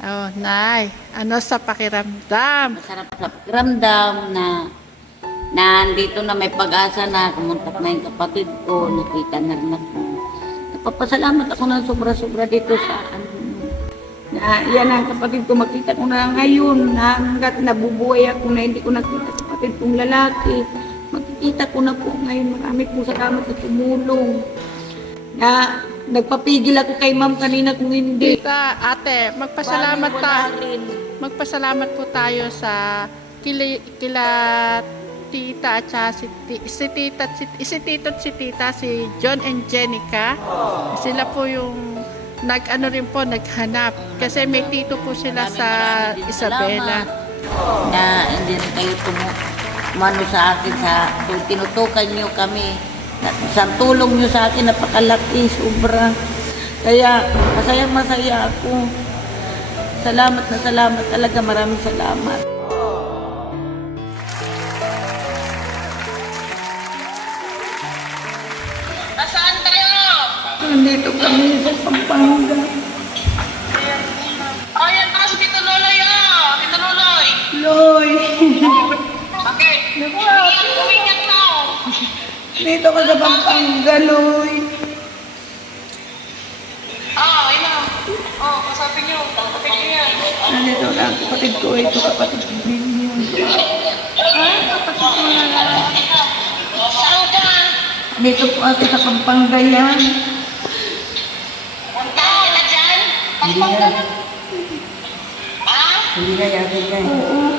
Oh, Nay, ano sa pakiramdam? Masarap sa pakiramdam na nandito na may pag-asa na kumuntak na yung kapatid ko, nakita na rin ako. Napapasalamat ako ng sobra-sobra dito sa na yan ang kapatid ko, makita ko na ngayon na hanggat nabubuhay ako na hindi ko nakita kapatid kong lalaki. Makikita ko na po ngayon. Marami po salamat sa tumulong. Na nagpapigil ako kay ma'am kanina kung hindi. Tita, ate, magpasalamat po tayo sa kila tita at si tita at si tito at si tita, si John and Jenica. Sila po yung naghanap kasi may tito po sila sa Isabela. Na hindi rin kayo umano sa akin sa tinutukan nyo kami. Sa tulong nyo sa akin napakalaki, sobra. Kaya masaya ako. Salamat na salamat talaga, maraming salamat. Nasaan kayo? Nandito kami sa Pampanga. Ayan pa si Tito Loloy, Tito Loloy. Loy! Bakit? Umiyak na. Dito ka sa Pampanga, Loy. Ayun na. Kasabi niyo. Kapatid niyo yan. Nandito na ang kapatid ko. Ito kapatid ko din yun. Saan ka? Dito po ako sa Pampanga yan. Punta ka dyan? Hindi na. Ha? Hindi na yan. Oo.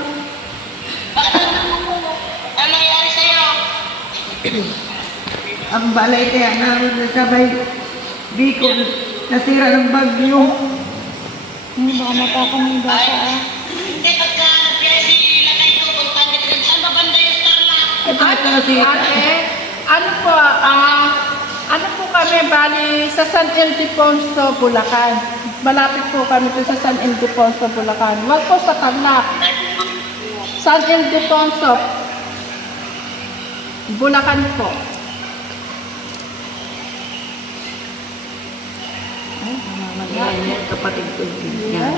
Ano nangyari sa'yo? Ang balay kaya naroon na sabay Bicol, nasira ng bagyo. Baka matakan ng bata Hindi, pagka nagbiyahe si Lakay ko, punta niya dyan. Saan ba banda yung Starla? Ito kasi Ate, ano po kami, bali sa San Ildefonso, Bulacan. Malapit po kami sa San Ildefonso, Bulacan. Wag po sa Tarlac. San Ildefonso, Bulacan po. yan, kapatid ko din yan.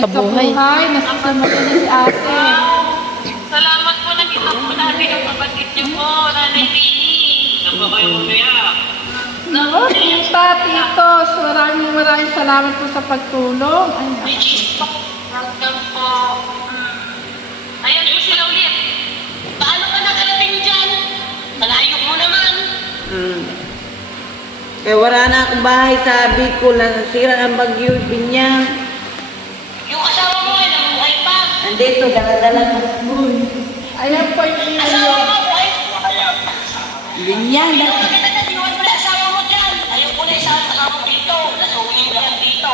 Kabuhay. Nasasama ko na si ate. Salamat po, nakita po natin ang kapatid niyo po, Nanay Pini. Tita, titos, maraming salamat po sa pagtulong. Welcome po. Ayun, yung sila ulit. Paano ka nakarating dyan? Malayo mo naman. Kaya wala na akong bahay sa Bicol, nasira ang bagyo, binyang. Yung asawa mo ay nabuhay pa. Andito, dala-dala ko. Ayan po yung Asawa mo, buhay. Binyang. Ayaw mo na natiwan mo na asawa mo dyan. Ayaw mo na isasama mo dito. Nasuhin mo yan dito.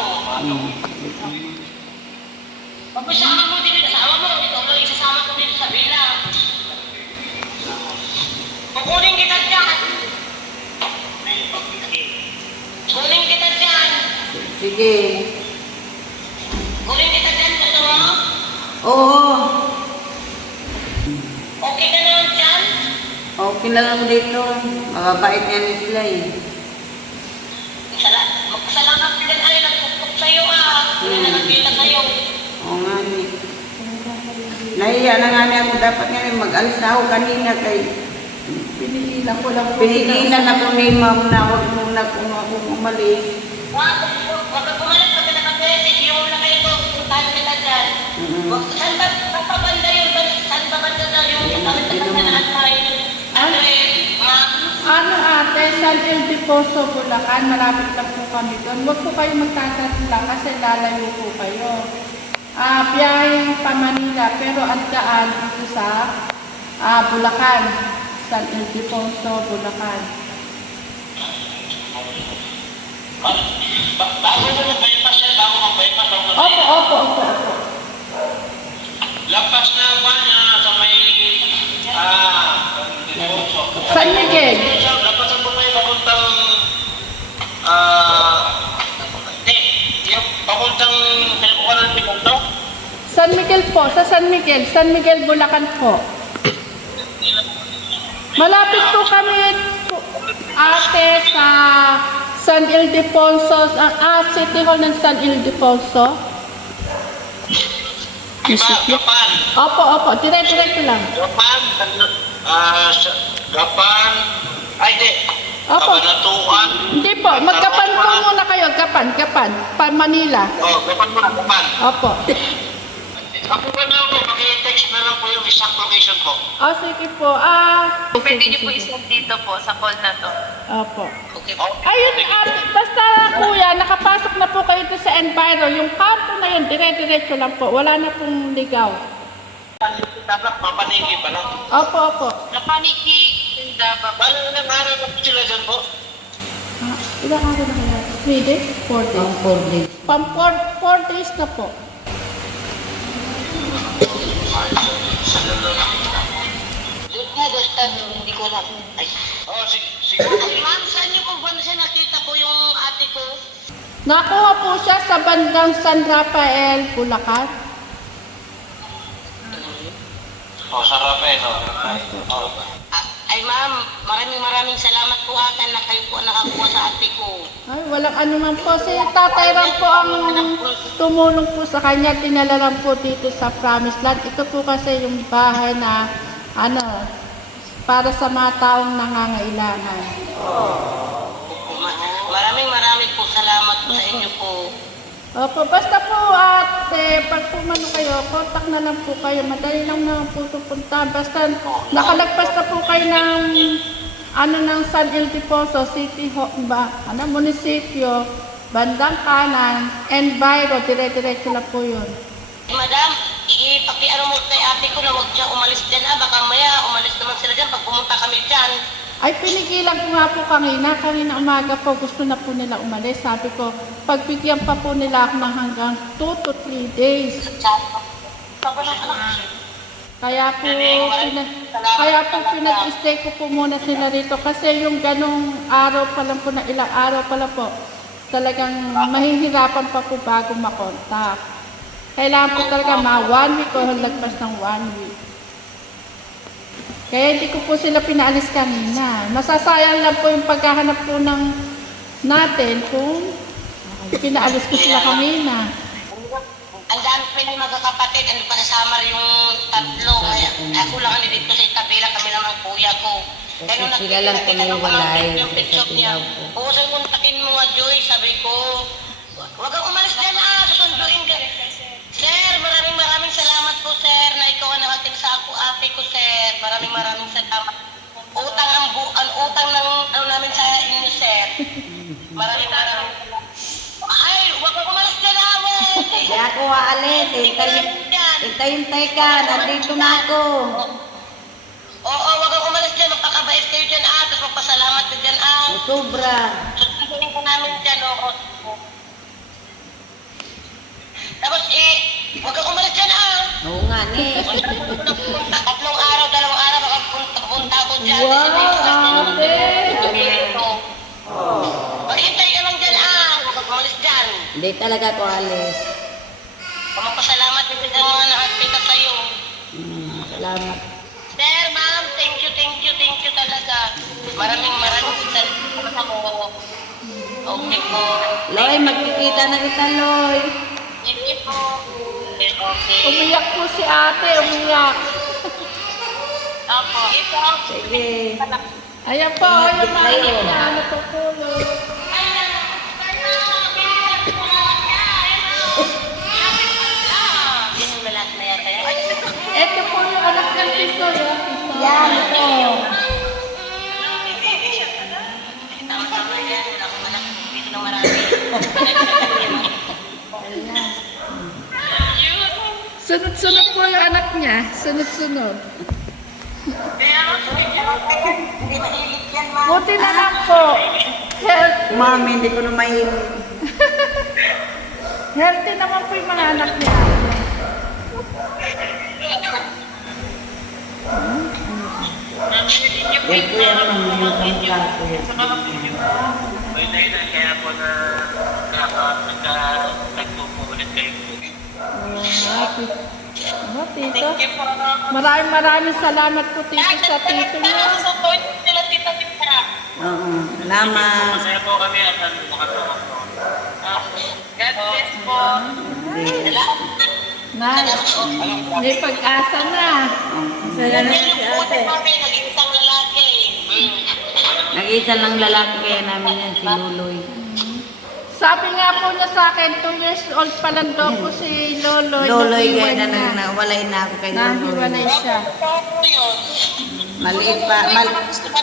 Pag isama mo din yung asawa mo, ito lang isasama ko dito sa villa. Kukunin kita dyan. Kunin kita dyan. Sige. Kunin kita dyan, gusto mo? Oo. Okay ka naman dyan? Okay lang ako dito. Mababait nga ni sila eh. Magpasalamat din ay nagpupok sa'yo Hindi na nakita kayo. Oo nga ni. Nahiya na nga niya ako. Dapat nga ni mag-alis na ako kanina kay pinigilan ko lang po. pinigilan ako ni ma'am na huwag muna kung ako umalis. Wag ka pumalit pagka nakapesig. Yung na kayo puntahan kita dyan. Saan ba banda yun? Saan ba banda na yung pagkakanaan tayo? Ano ate, San Ildefonso, Bulacan, malapit lang po kami doon. Huwag po kayo magtatratla kasi lalayo po kayo. Biyaheng pa Manila, pero ang daan dito sa Bulacan. San Ildefonso, Bulacan. Bago mo mag-bypass yan, Opo. Lampas na buwan sa may San Miguel. lampasan mo kayo papuntang yung papuntang pinagkukanan ni Punto. San Miguel po, sa San Miguel, Bulacan po. Malapit po kami ate sa San Ildefonso, City Hall ng San Ildefonso. Gapan. Opo, dire-diretso lang. Gapan. Gapan. Ay, di. Opo. Kabanatuan. Hindi po, magkapan po muna kayo, Gapan, Manila. Gapan mo na, Gapan. Opo. Ako ba na ako, maki-text na lang po yung exact location po. Sige po, Pwede niyo po isend dito po sa call na to. Opo. Okay. Ayun, basta kuya, nakapasok na po kayo doon sa Enviro. Yung kampo na yun, dire-diretso lang po. Wala na pong ligaw. Dapat mapanigi pa lang. Opo. Napaniki, Davao. Balo na araw na sila dyan po. Ilang araw na kaya? 3 days? 4 days? Pang 4 days. Pang 4 days na po. Doon nga, basta hindi ko alam. Ay. Siguro. Ma'am, saan niyo po ba siya nakita po yung ate ko? Nakuha po siya sa bandang San Rafael, Bulacan. Sa Rafael, Ay ma'am, maraming salamat po ata na kayo po nakakuha sa ate ko. Ay, walang ano man po. Si Tatay Ram po ang tumulong po sa kanya. Tinala lang po dito sa Promised Land. Ito po kasi yung bahay na para sa mga taong nangangailangan. Maraming po salamat po sa inyo po. Opo, basta po pag pumano kayo, contact na lang po kayo. Madali lang naman po pupunta. Basta nakalagpas na po kayo ng San Ildefonso City munisipyo, bandang kanan, Enviro, dire-diretso lang po yun. Madam, ipakiano mo kay ate ko na huwag siya umalis dyan baka maya umalis naman sila dyan pag pumunta kami dyan. Ay, pinigilan ko nga po kanina umaga po, gusto na po nila umalis. Sabi ko, pagbigyan pa po nila ako ng hanggang 2 to 3 days. Kaya po pinag-stay ko po muna sila rito kasi yung ganong araw pa lang po na ilang araw pa lang po, talagang mahihirapan pa po bago makontak. Kailangan po talaga 1 week o lagpas ng 1 week. Kaya hindi ko po sila pinaalis kanina. Masasayang lang po yung paghahanap po natin kung pinaalis ko sila kanina. Ang dami pa yung magkakapatid, ano pa Samar yung tatlo. Ako lang ano dito sa Itabela, kami lang ang kuya ko. Kasi sila lang piniwalay yung sa picture niya. Tilaw po. Oo, sabi kontakin mo nga Joy, sabi ko. Huwag kang umalis dyan susunduin ka. Sir, maraming salamat po sir na ikaw ang nakating sa ate ko sir. Maraming salamat. Utang ng namin sa inyo sir. Maraming salamat. Ay, huwag kang umalis dyan Hindi ako aalis. Hintay ka. Nandito na ako. Oo, wag kang umalis dyan. Magpakabait kayo dyan tapos magpasalamat ka dyan Sobra. Susunduin ka namin dyan Tapos wag kang umalis dyan Oo nga, ne. 3 araw, 2 araw, punta ko dyan. Wow, Maghintay ka lang dyan huwag kang umalis dyan. Hindi talaga ako alis. Magpasalamat din sa mga nakakita sa'yo. Salamat. Sir, ma'am, thank you talaga. Maraming salamat ako. Okay po. Loy, magkikita na kita, Loy. Thank you po. Okay. Umiyak po si ate, umiyak. Opo. Ito. Sige. Ayan po, yung mga anak niya, natutulog. Yung lahat na yata yan. Ito po yung anak ng piso, yung piso. Yan, ito. Tama-tama yan. Wala akong anak. Dito na marami. Sunod-sunod po yung anak niya. Sunod-sunod. Hindi mahilig yan, ma'am. Buti na lang po. Mami, hindi ko na mahilig. Healthy naman po yung mga anak niya. Yan po yan, yung kamukha ko yan. May dahilan kaya po na nagpupulit kayo po. Tito. Maraming salamat po, Tito, sa tito niya. Susunduin sila tita. Oo. Salamat. Masaya po kami at makatulong po. God bless po. Nay, may pag-asa na. Saya na Yan yung puso kami, naging isang lalaki. Nag-isa lang lalaki kaya namin yan, si Luloy. Sabi nga po niya sa akin, 2 years old pa lang daw po si Loloy. Luloy kaya Nahiwan na nawalay na ako kay Nahiwanay Luloy. siya. Ano yun? Maliit pa,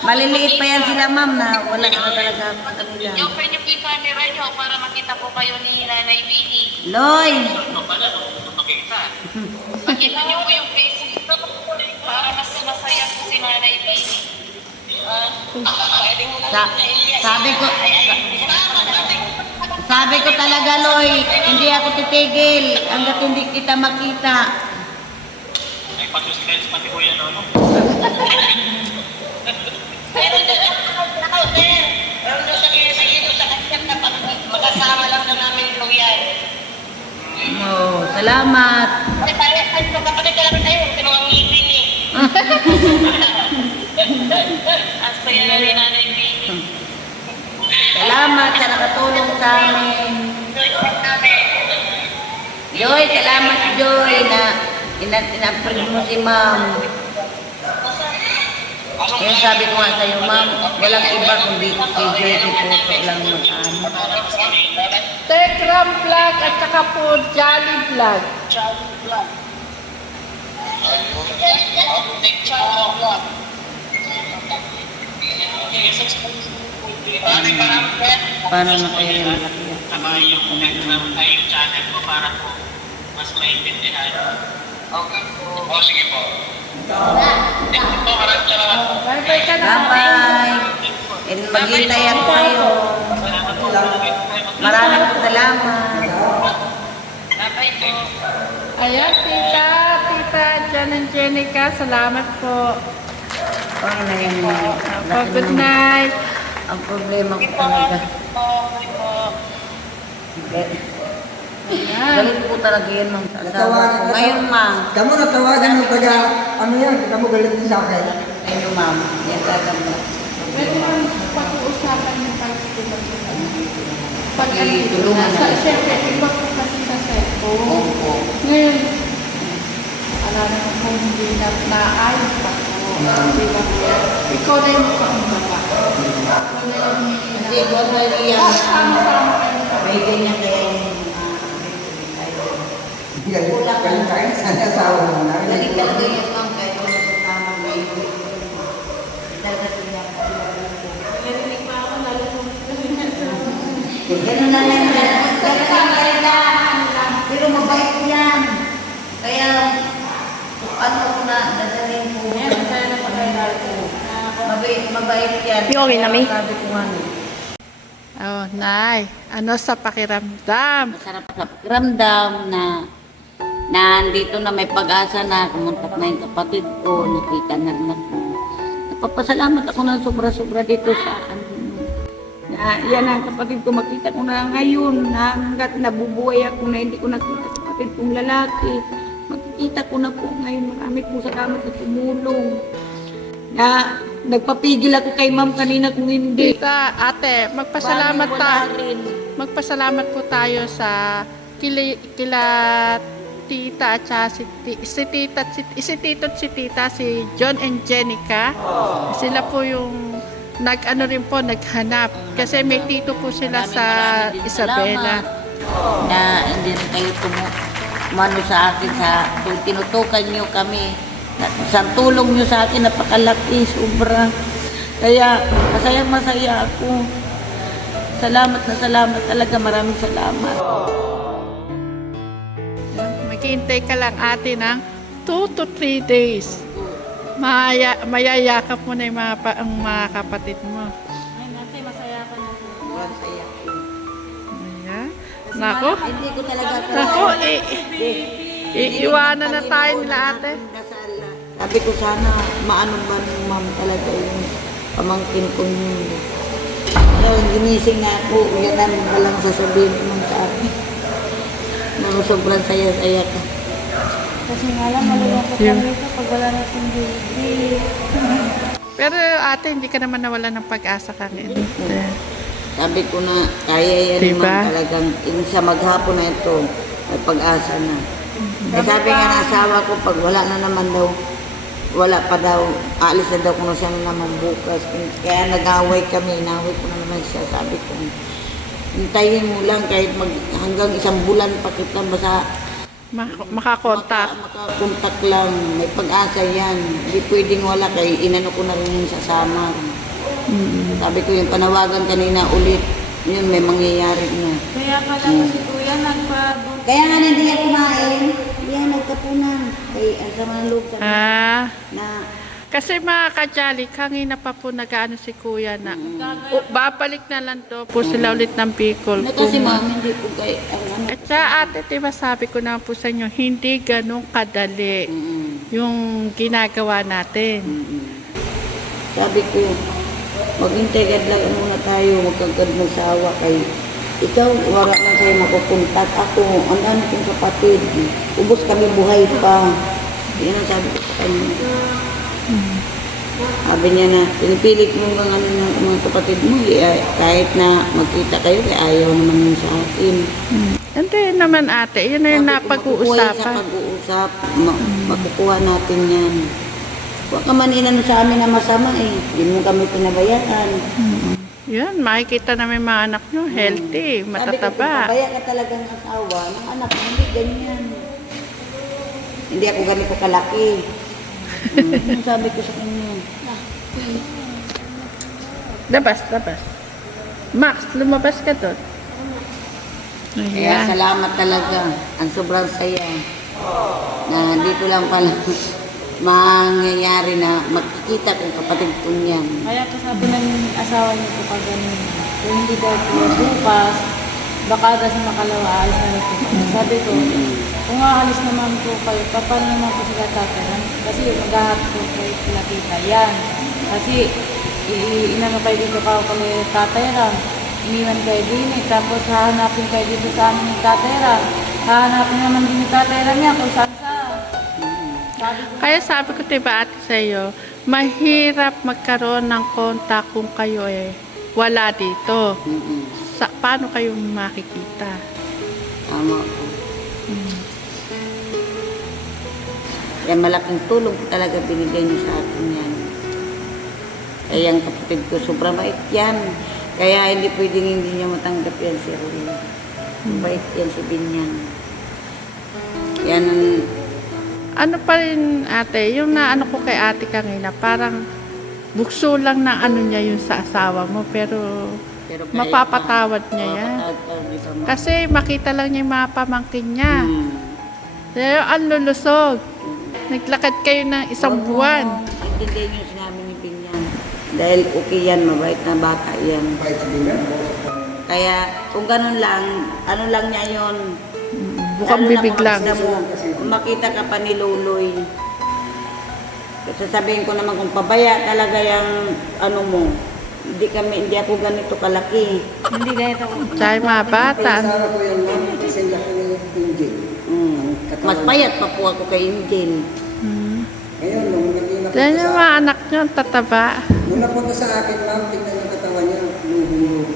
maliliit pa yan sila ma'am na wala na talaga sa kanila. I-open niyo po yung camera niyo para makita po kayo ni Nanay Winnie. Loy! Makita niyo po yung face nito para mas masaya po si Nanay Winnie. Pwede mo lang Sa, sabi ko talaga Loy, hindi ako titigil hanggat hindi kita makita. May pa-suspense pati po yan, no? Meron doon ako, sir. Meron doon sa dito sa kanya kapag magkasama lang na namin ito yan. Oh, salamat. Ay, parehas ko kapatid ka lang tayo, kasi mga ngipin eh. Ang saya na ni Nanay Winnie. Salamat sa nakatulong sa amin. Namin. Joy, salamat Joy na inaprid mo si ma'am. Kaya sabi ko nga sa'yo ma'am, walang iba kundi si Joy Tipuso lang mag-ano. Tekram Vlog at saka po Jolly Vlog. Paano na kayo yung malaki? Saka yung channel ko para po mas maintindihan. Okay po. O, sige po. Thank you po, maraming salamat. Bye-bye ka na. Bye-bye! And maghintay ako sa'yo. Maraming salamat. Bye-bye po. Ayan, tita, John and Jenica, salamat po. Ano na yan? Opo, good night. Ang problema ko talaga. Ayan. Galit po talaga yan ng asawa ko. Ngayon ma'am, Kamu natawagan ng taga, ano yan, kamu galit din sa akin. ayun ma'am, yan gagamba. Pwede kang pag-uusapan yung pag Tulungan na. Siyempre, iba po kasi sa cellphone. Opo. Ngayon, alam mo kung hindi na naayos pa po. Di ba po? Ikaw na yung pang-baba. Ikaw na yung Kasi huwag na riyan na sama-sama kayo. may ganyan kaya yung Galit sa akin, sana asawa mo na. galing talaga yan ma'am kahit wala sa sama ngayon. Talaga siya. Narinig pa ako, nalusong Ganun na lang yan. Ganun lang kailangan lang. Pero mabait yan. Kaya, ano ko na, dadalhin ko. Masaya na pag-airal ko. Mabait yan. Okay na, May? Sabi ko nga, Oh, Nay, ano sa pakiramdam? masarap sa pakiramdam na nandito na may pag-asa na kumuntak na yung kapatid ko, nakita na rin ako. Napapasalamat ako ng sobra-sobra dito sa ano. Na, yan ang kapatid ko, makita ko na ngayon na hanggat nabubuhay ako na hindi ko nakita kapatid kong lalaki. Makikita ko na po ngayon. Marami po salamat sa tumulong. Na nagpapigil ako kay ma'am kanina kung hindi. Tita, ate, magpasalamat Wala tayo. rin. Magpasalamat po tayo sa kila tita at saka si tita at si tita, si John and Jenica. Sila po yung nag-ano rin po, naghanap. Kasi may tito po sila sa Maraming din Isabela. salamat na hindi rin kayo umano sa akin sa tinutukan nyo kami. Sa tulong nyo sa akin napakalaki, sobra. Kaya masaya ako. Salamat na salamat talaga, maraming salamat. Maghihintay ka lang ate ng 2 to 3 days. Mayayakap mo na yung ang mga kapatid mo. Ayan. Nako. Hindi ko talaga Nako, iiwanan na tayo nila ate. Sabi ko sana maano ba ng ma'am talaga yung pamangkin ko yun. Kaya ginising nga ako, yan ang walang sasabihin naman sa akin. Mga sobrang saya-saya ka. Kasi nga lang, malulungkot kami ito pag wala natin baby. Pero ate, hindi ka naman nawala ng pag-asa kami. Sabi ko na, kaya yan Diba? naman talagang, yung sa maghapon na ito, may pag-asa na. Eh, sabi nga ng asawa ko, pag wala na naman daw, wala pa daw, aalis na daw kung siya na naman bukas. Kaya nag-away kami, inaway ko na naman siya. Sabi ko, hintayin mo lang kahit hanggang isang bulan pa kita basta Makakontak. makakontak lang. May pag-asa yan. Hindi pwedeng wala kay inano ko na rin yun sa Samar. Sabi ko yung panawagan kanina ulit, yun may mangyayari na. Kaya pala si Kuya Kaya nga na hindi niya kumain, hindi niya nagkapunan. Kay ang sama ng loob sabi na Kasi mga kajali, kanina pa po nag-ano si kuya na babalik na lang to po sila ulit ng Bicol. na kasi ma'am, hindi po kay ang ano. At saka ate, diba sabi ko naman po sa inyo, hindi ganun kadali yung ginagawa natin. Sabi ko, maghintay lang muna tayo, magkagad magsawa kay ikaw, wala man sa'yo makukontak. Ako, ang ano kong kapatid, ubos kami buhay pa. Yan ang sabi ko sa kanya. Sabi niya na, pinipilit mo mga, ano, mga kapatid mo, kahit na magkita kayo, kaya ayaw naman yun sa akin. Hindi naman ate, yun na yung Sabi ko, makukuha sa napag-uusapan. pag-uusap, makukuha natin yan. Huwag ka man inano sa amin na masama eh. Hindi mo kami pinabayaan. Yun, makikita na may mga anak nyo, healthy, Sabi ko, kung matataba. pabaya ka talagang asawa ng anak mo, hindi ganyan. Hindi ako ganito kalaki. Sabi ko sa kanya. Labas. Max, lumabas ka doon. Kaya Ayan. salamat talaga. Ang sobrang saya. Na dito lang pala mangyayari na magkikita kong kapatid ko niyan. Kaya po sabi ng asawa niyo po pag ganun, kung hindi daw po bukas, baka kasi makalawa, aalis na rin po kayo. Sabi ko, kung aalis naman po kayo, paano naman po sila tatanan? Kasi maghahat po kayo sila kita. Yan. Kasi inano kayo dito ka kami Tatay Ram. Iniwan kayo din eh. Tapos hahanapin kayo dito sa amin ni Tatay Ram. Hahanapin naman din ni Tatay Ram yan kung saan saan. Sabi ko, Kaya sabi ko, diba ate sa'yo, mahirap magkaroon ng kontak kung kayo wala dito. Paano kayo makikita? Tama po. Yan, malaking tulong po talaga binigay niyo sa akin yan. Kaya ang kapatid ko, sobrang bait yan. Kaya hindi pwedeng hindi niya matanggap yan si Ruel. Bait yan si Binyan. Yan ang Ano pa rin ate, yung naano ko kay ate kanina, parang bukso lang ng ano niya yun sa asawa mo, pero pero kaya mapapatawad niya yan. mapapatawad niya pa, Kasi makita lang niya yung mga pamangkin niya. Pero ang lulusog. Naglakad kayo ng isang buwan. Intindihin niyo sinabi ni Binyan. Dahil okay yan, mabait na bata yan. Kahit sabihin mo, Kaya kung ganun lang, ano lang niya yun. Bukang bibig lang. Kung makita ka pa ni Luloy, sasabihin ko naman kung pabaya talaga yung ano mo, hindi ako ganito kalaki. hindi ganito po. Dahil mga bata. asawa ko yan, ma'am, kasi laki ng Angel. Mas payat pa po ako kay Angel. Ngayon, nung naging Dahil yung mga anak niyo, ang tataba. nung napunta sa akin, ma'am, tingnan yung katawan niya, luhong-luhong.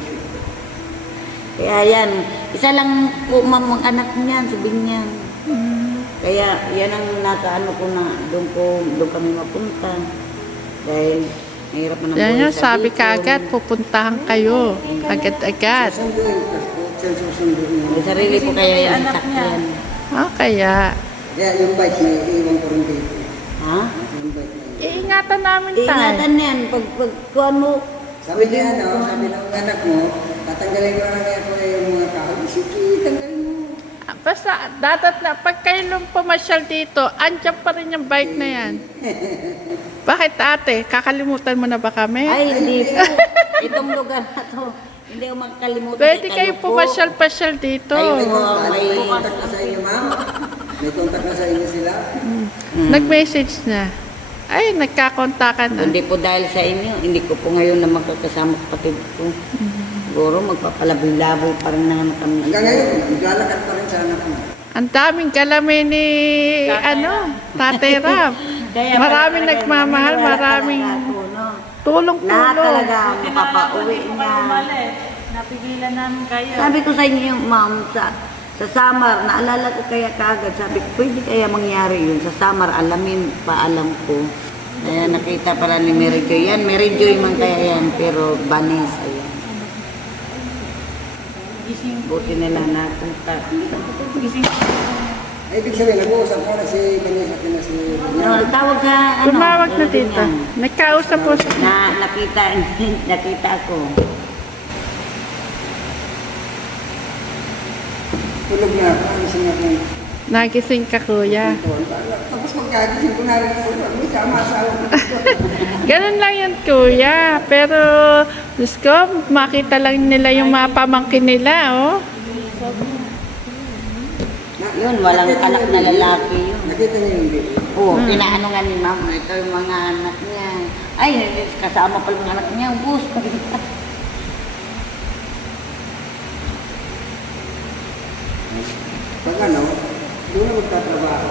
Kaya yan, isa lang po ang anak niyan, si Binyan. Kaya yan ang nakaano ko na doon kami mapunta. Dahil mahirap na Yan yung sabi Bicol. ka agad, pupuntahan kayo. Agad-agad. Susunduin ko, siya susunduin May niya. sarili ko kaya yung Anak niya. sasakyan. Kaya, Kaya yung bike na iiwan ko rin dito. Ha? Yung bike na yun. iingatan namin tayo. Ingatan yan. Pag kuhan mo, Sabi niya, sabi ng anak mo, tatanggalin ko na nga ako yung mga kahoy. Sige, tanggalin mo. Basta, dapat na, pag kayo nung pumasyal dito, andyan pa rin yung bike na yan. Bakit ate? Kakalimutan mo na ba kami? ay hindi po. Itong lugar na to, hindi ko makakalimutan. Pwede Kayo kayo po. pumasyal-pasyal dito. Kayo po, May may contact na sa inyo, ma'am? May contact na sa inyo sila? Nag-message na. Ay, nagkakontakan na. Hindi po dahil sa inyo, hindi ko po ngayon na magkakasama kapatid ko. Siguro magpapalaboy-laboy pa rin na kami. Hanggang ngayon, naglalakad pa rin sa anak mo. Ang daming galami ni, Tatay Ram. Kaya Maraming pala talaga nagmamahal, naniniwala maraming... talaga ako, no? Tulong-tulong. Lahat talaga Buti na lang po mapapauwi hindi po niya. kayo umalis. Napigilan namin kayo. Sabi ko sa inyo, ma'am, sa Samar, naalala ko kaya kaagad, sabi ko, pwede kaya mangyari yun. Sa Samar, paalam ko. Kaya nakita pala ni Mary Joy. Yan, Mary Joy man kaya yan, pero Banis, ayan. Buti nila napunta. Ay, ibig sabihin, nag-uusap ko na si Vanessa na si No, tawag sa, ano? Tumawag na tulad tita. niyan. Nagkausap po siya. Nakita ko. tulog na ako. Gising ako. Nagising ka, kuya. Tapos magkagising ko na rin ako. May sama asawa ko. Ganun lang yan, kuya. Pero, Diyos ko, makita lang nila yung mga pamangkin nila, oh. Yun, walang anak na lalaki yun. Nakita niyo yung video. Oo, pinaano nga ni ma'am, ito yung mga anak niya. Ay, kasama pa yung anak niya, bus. Pag ano, doon na magtatrabaho.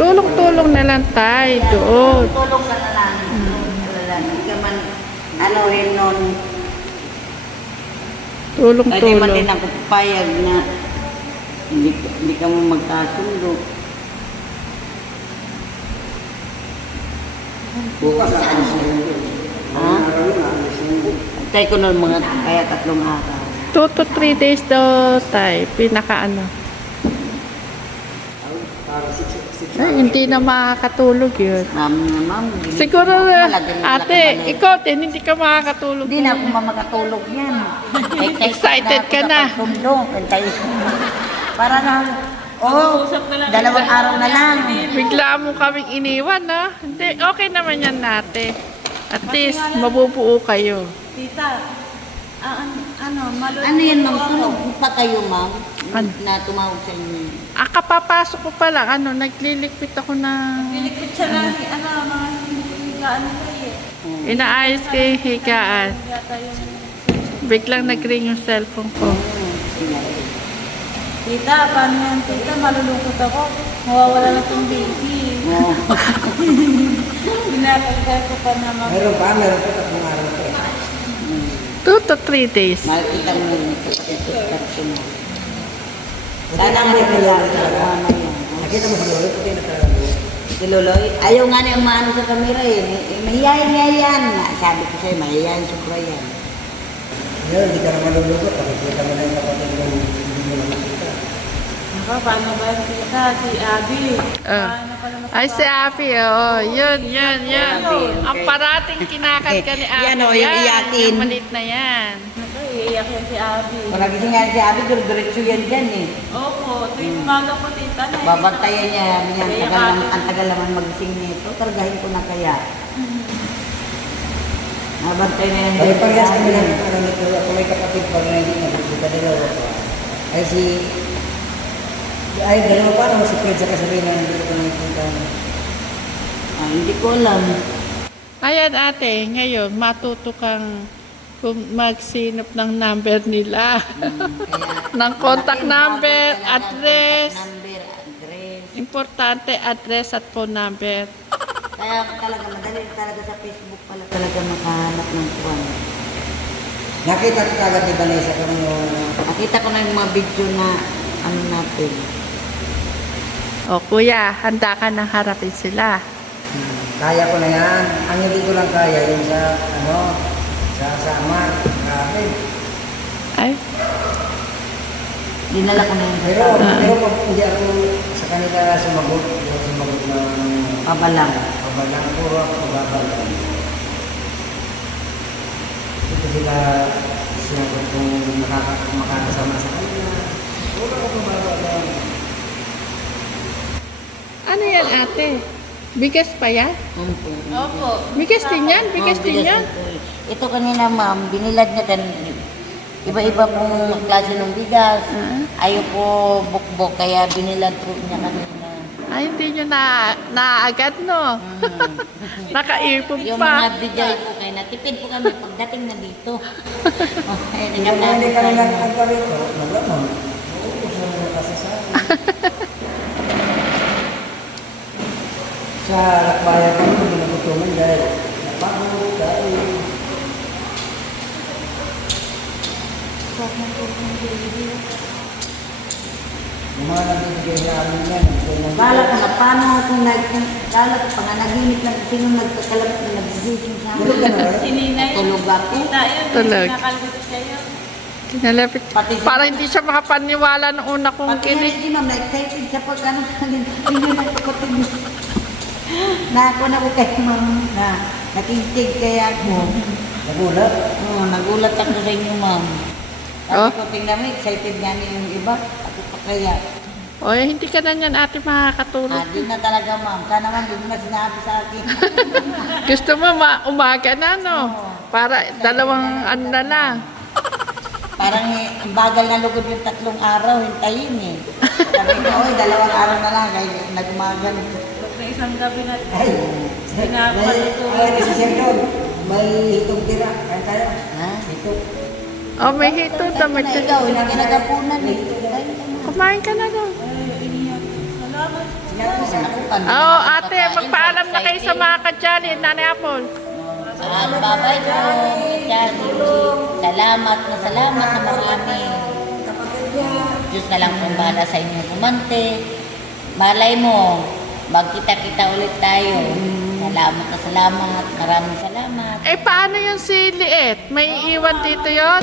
Tulong-tulong na lang tayo doon. Tulong ka na lang. Hindi ka man, ano yun nun, pwede man din Tulong-tulong. ako papayag na hindi ka mo magkasundo. Bukas aalis na yun. Ha? Araw yun, aalis na yun. Antay ko nun mga kaya 3 araw. 2 to 3 days daw tayo. Pinaka ano. Para 6 Ay, hindi na makakatulog yun. Ma'am, Siguro, malaki ate, maliit. ikaw din, hindi ka makakatulog. Hindi na ako makatulog yan. Excited ka na. Para na, dalawang araw na lang. Bigla mo kaming iniwan, no? Hindi, okay naman yan nate. At least, mabubuo kayo. Tita, malulungkot Ano yan, ma'am? ako. Tulog pa kayo, ma'am? Ano? Na tumawag sa inyo. Kapapasok ko pa lang, nagliligpit ako na Nilikpit siya ng, mga higaan nila eh. inaayos ko yung higaan. Yata yung... Biglang nag-ring yung cellphone ko. Tita, paano yan? Tita, malulungkot ako. Mawawala na itong baby. Oo. Ginagagal ko pa na Meron pa 3 araw pa. 2 to 3 days. Makikita mo yung kapatid ko na. Sana nga rin sa Nakita mo si Lolo, puti na talaga doon. Si Loloy, ayaw nga niya maano sa camera eh. Mahihayin nga yan. Sabi ko sa'yo, mahihayin sobra yan. Ngayon, hindi ka na malulungkot. Pakikita mo na yung kapatid mo hindi mo na makita. paano ba yung tita? Si Abby. Paano pala Ay, si Afi, oh. Yun. Ang parating kinakat ka ni Afi. Yan, oh, yung iyakin. Yung malit na yan. Ito, iiyak yan si Abby. Pag-agising nga si Abi, diretso yan dyan eh. Opo, tuwing umaga po tita na. Babantayan niya yan. Ang tagal naman magising nito. Kargahin ko na kaya. Nabantay na yan. Ay, parehas kami ng ano nito. Ako may kapatid pa na hindi nakikita dalawa pa. Ay, dalawa pa naman si Fred sa kasabihin na hindi ko nakikita. Hindi ko alam. Ayan ate, ngayon matuto kang magsinop ng number nila. ng contact number, address. Importante, address at phone number. Kaya talaga, madali talaga sa Facebook pala talaga makahanap ng kuwan. Nakita ko kagad ni Vanessa kung yung Nakita ko na yung mga video na ano natin. O kuya, handa ka nang harapin sila. kaya ko na yan. Ang hindi ko lang kaya yung sa Samar. Grabe. Ay, Dinala ko na yung Pero pag hindi ako sa kanila sumagot, hindi ako sumagot ng pabalang. pabalang, puro ako pabalang. Ito sila sinagot kung makakasama sa kanila. Puro ako pabalang. ano yan ate? Bigas pa yan? Opo. Bigas din yan? Bigas din yan? Ito kanina ma'am, binilad niya kan iba-iba pong klase ng bigas. Ayaw po bukbok, kaya binilad po niya kanina. Ay, hindi nyo naagad, no? Naka-earphone Yung pa. mga bigay po kayo, natipid po kami pagdating na dito. Kung hindi ka rin nagparito, malamang. Uubos na mga kasasabi. Sa lakbayan ko, hindi nagutuman dahil napagod, Sarap ng tulong baby. Yung mga nagbibigay sa amin yan, Kala ko na paano kung kala ko panganaginip lang sino nagkakalap na nagsigising sa akin. Tulog ka na, wala? Sininay. Tulog ako. Tulog. Nakalabit kayo. Kinalapit. Pati si- Para hindi siya makapaniwala nung una kong Pati kinig. si ma'am, na-excited sa pagkano sa akin. Hindi na kapatid. Nako na ko kay ma'am na nakikinig kaya ako. Nagulat? Oo, nagulat ako sa inyo ma'am. Sabi Oh? ko, tingnan mo, excited nga niya yung iba. Ako pa kaya. O, hindi ka na niyan ate makakatulog. Di na talaga ma'am. Sana ma'am, hindi mo na sinabi sa akin. Gusto mo umaga na, no? Para dalawang ano na lang. Parang ang bagal na lugod yung 3 araw, hintayin eh. Sabi ko, oy, 2 araw na lang, kaya nagmagan. Huwag na isang gabi na. Ay, ay, si Sir Don, may hitong tira. Kaya tayo. Ha? Hitong. Oh, may hito na. May na ikaw, hindi ka nagapunan eh. Kumain ka na doon. Salamat. Oo, ate, magpaalam na kayo sa mga kadyali, Nanay Apple. Bye-bye po, Charlie. Salamat na marami. Diyos na lang kung bahala sa inyo kumante. Malay mo, magkita-kita ulit tayo. Salamat. Maraming salamat. Eh, paano yung si Liet? May iwan dito yon?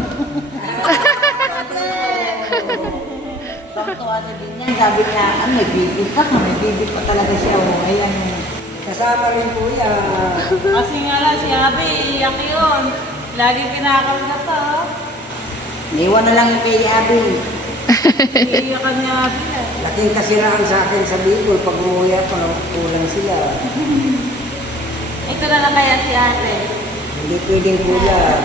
Tuwa sa din yan. Sabi niya, may bibig pa. May bibig pa talaga siya. Oh, ayan. Kasama rin po yan. Kasi nga lang, si Abi, iyak yun. Lagi kinakalga pa. Iwan na lang yung kay Abby. Iiyakan niya Abi eh. Laking kasiraan sa akin sa Bicol. Pag umuwi ako, kulang sila. Ito na lang kaya si ate. Hindi pwedeng kulang.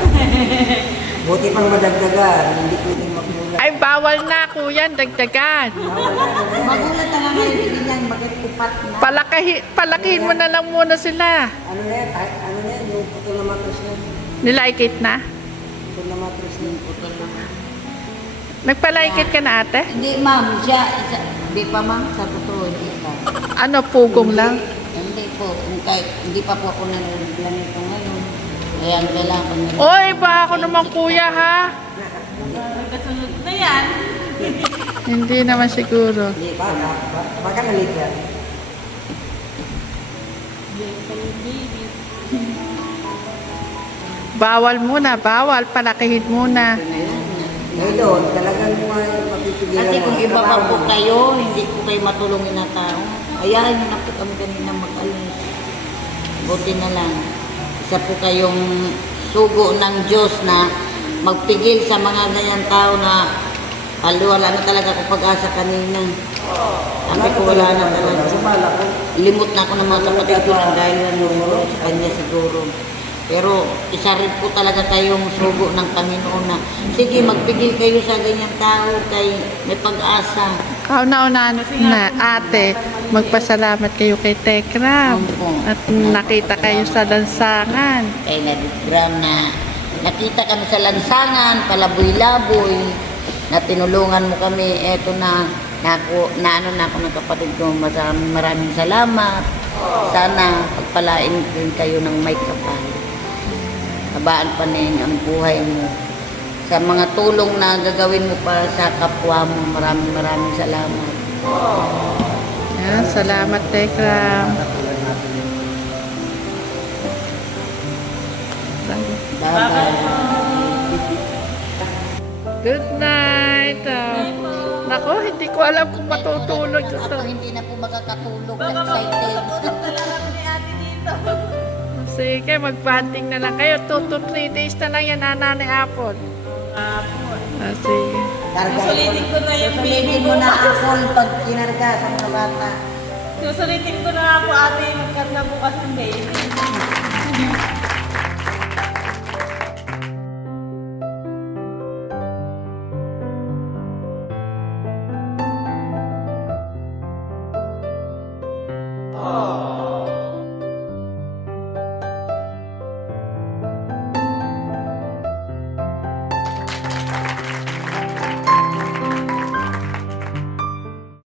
Buti pang madagdagan. Hindi pwedeng magkulang. Ay, bawal na, kuya, dagdagan. Magulat na nga ngayon, hindi niyan, bakit upat na. Palakihin mo na lang muna sila. Ano na yan? Ano na yan? Yung putol na matras na. Nilaikit na? Putol na matras na. Putol na. Nagpalaikit ka na, ate? Hindi ma'am, hindi pa ma'am, sa totoo, hindi pa. Ano, pugong lang? Hindi po, hindi pa po ako nalagyan nito ngayon. Kaya ang kailangan na. Oy, baka ako naman, kuya, ha? Kasunod na yan. Hindi naman siguro. Hindi, baka nalit yan. Bawal muna, bawal. Palakihin muna. Ngayon, talagang mapipigilan Kasi mo. kung iba pa Trabaho po mo. kayo, hindi po kayo matulungin na tao. Hayaan nyo na po kami kanina mag-alis. Buti na lang. Isa po kayong sugo ng Diyos na magpigil sa mga ganyan tao na wala na talaga akong pag-asa kanina. Sabi ko wala na talaga. Sa bala ko. Limot na ako ng mga kapatid ko ng dahil sa kanya siguro. Pero isa rin po talaga kayong sugo ng Panginoon na sige, magpigil kayo sa ganyang tao kay may pag-asa. Kauna-una na, ate, magpasalamat kayo kay Tekram. At nakita kayo sa lansangan. Kay Nadigram na nakita kami sa lansangan, palaboy-laboy, na tinulungan mo kami. Eto na ano na ako ng kapatid ko. Maraming salamat. Sana pagpalain din kayo ng may kapal. Habaan pa rin ang buhay mo. Sa mga tulong na gagawin mo para sa kapwa mo, maraming salamat. Yan, salamat, Tekram. Bye-bye. Good night. Nako, hindi ko alam kung matutulog ito. Ako hindi na po makakatulog. Excited. Sige, mag-banding na lang kayo. 2 to 3 days na lang yan, Nanay Apple. Sige. Susulitin ko na yung baby Susulitin ko. mo na apple pag kinarga sa mga bata. Susulitin ko na ako ate, magkanda bukas ng baby.